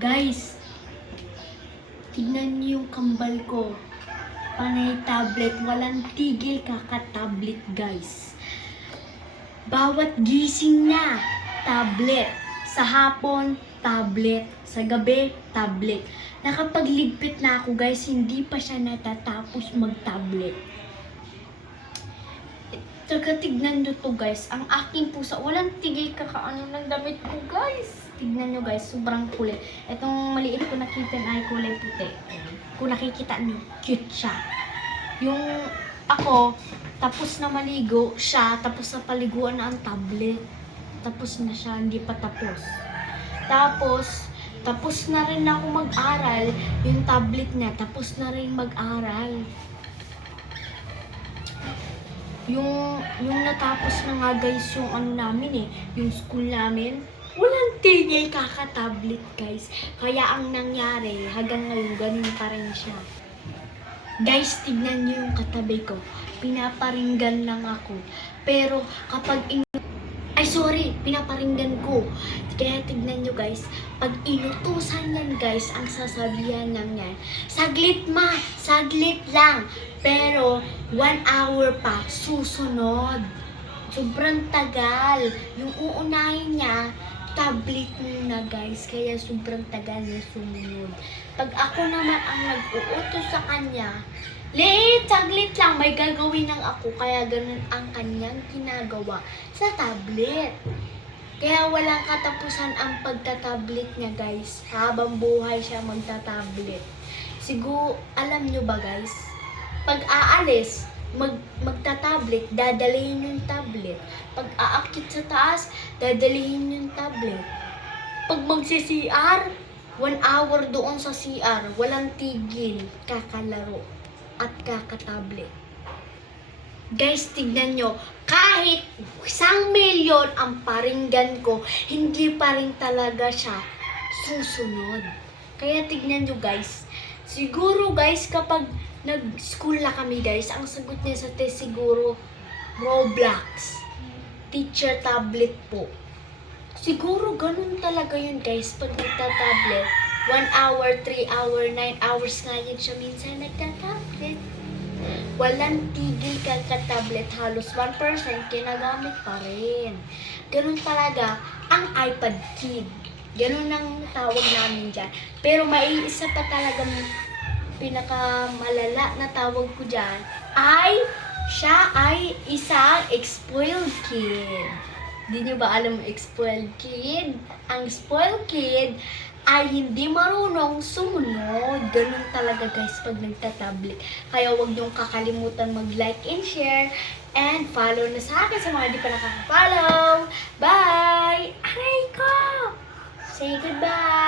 Guys, tignan niyo yung kambal ko. Panay tablet, walang tigil kaka-tablet guys. Bawat gising niya, tablet. Sa hapon, tablet. Sa gabi, tablet. Nakapagligpit na ako guys, hindi pa siya natatapos mag-tablet. Taga tignan nyo to guys, ang aking pusa, walang tigil kakaano ng damit ko guys. Tignan nyo guys, sobrang kulit. Itong maliit ko nakita ay kulay puti. Kung nakikita niyo, cute siya. Yung ako, tapos na maligo siya, tapos na paliguan na ang tablet. Tapos na siya, hindi pa tapos. Tapos, tapos na rin ako mag-aral, yung tablet niya, tapos na rin mag-aral. Yung, yung natapos na nga guys yung ano namin eh, yung school namin, walang tigil kaka-tablet guys. Kaya ang nangyari, hanggang ngayon, ganun pa rin siya. Guys, tignan niyo yung katabi ko. Pinaparinggan lang ako. Pero kapag sorry, pinaparinggan ko. Kaya tignan nyo guys, pag inutusan yan guys, ang sasabihan lang yan, saglit ma, saglit lang. Pero, one hour pa, susunod. Sobrang tagal. Yung uunahin niya, tablet muna guys, kaya sobrang tagal niya sumunod. Pag ako naman ang nag-uutos sa kanya, Liit, saglit lang, may gagawin lang ako, kaya ganun ang kanyang ginagawa sa tablet. Kaya walang katapusan ang pagtatablet niya guys, habang buhay siya magtatablet. Siguro, alam nyo ba guys, pag aalis, mag, magta-tablet, dadalhin yung tablet. Pag aakit sa taas, dadalhin yung tablet. Pag magsi-CR, one hour doon sa CR, walang tigil, kakalaro at kakatablet. Guys, tignan nyo, kahit isang milyon ang paringgan ko, hindi pa rin talaga siya susunod. Kaya tignan nyo guys, siguro guys kapag nag-school na kami guys, ang sagot niya sa test siguro Roblox. Teacher tablet po. Siguro ganun talaga yun guys pag nagta-tablet. 1 hour, 3 hour, 9 hours nga yun siya minsan nagta-tablet. Walang tigil kang tablet halos 1% kinagamit pa rin. Ganun talaga ang iPad Kid. Ganun ang tawag namin dyan. Pero may isa pa talaga pinakamalala na tawag ko dyan ay siya ay isang spoiled kid. Di nyo ba alam ang spoiled kid? Ang spoiled kid ay hindi marunong sumunod. Ganun talaga guys pag nagtatablet. Kaya huwag niyong kakalimutan mag-like and share and follow na sa akin sa mga hindi pa nakaka-follow. Bye! Aray ko! Say goodbye!